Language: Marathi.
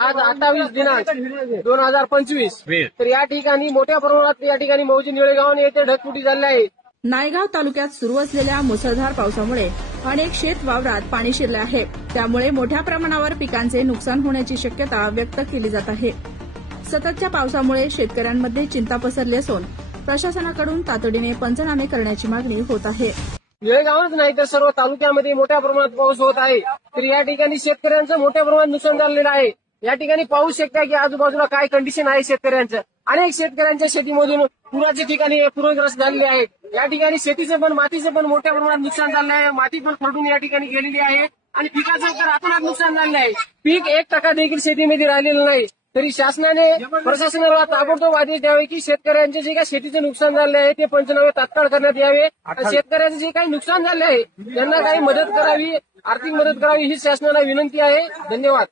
आज 28 दिनांक 2025 तर या ठिकाणी मोठ्या प्रमाणात या ठिकाणी मौजी निळेगाव येथे ढगफुटी झाली आहे। नायगाव तालुक्यात सुरू असलेल्या मुसळधार पावसामुळे अनेक शेत वावरात पाणी शिरले आहे। त्यामुळे मोठ्या प्रमाणावर पिकांचे नुकसान होण्याची शक्यता व्यक्त केली जात आहे। सततच्या पावसामुळे शेतकऱ्यांमध्ये चिंता पसरली असून प्रशासनाकडून तातडीने पंचनामे करण्याची मागणी होत आहे। निळेगावच नाही तर सर्व तालुक्यामध्ये मोठ्या प्रमाणात पाऊस होत आहे। तर या ठिकाणी शेतकऱ्यांचं मोठ्या प्रमाणात नुकसान झालेलं आहे। या ठिकाणी पाहू शकता की आजूबाजूला काय कंडिशन आहे शेतकऱ्यांचं। अनेक शेतकऱ्यांच्या शेतीमधून पुराच्या ठिकाणी पूरग्रस्त झालेले आहेत। या ठिकाणी शेतीचं पण मातीचं पण मोठ्या प्रमाणात नुकसान झालं आहे। माती पण खरडून या ठिकाणी गेलेली आहे आणि पिकाचं तर अतोनात नुकसान झालेलं आहे। पीक 1% देखील शेतीमध्ये राहिलेलं नाही। तरी शासनाने प्रशासनाला ताबडतोब आदेश द्यावे की शेतकऱ्यांचे जे काही शेतीचे नुकसान झाले आहे ते पंचनामे तात्काळ करण्यात यावे। शेतकऱ्यांचे जे काही नुकसान झाले आहे त्यांना काही मदत करावी, आर्थिक मदत करावी ही शासनाला विनंती आहे। धन्यवाद।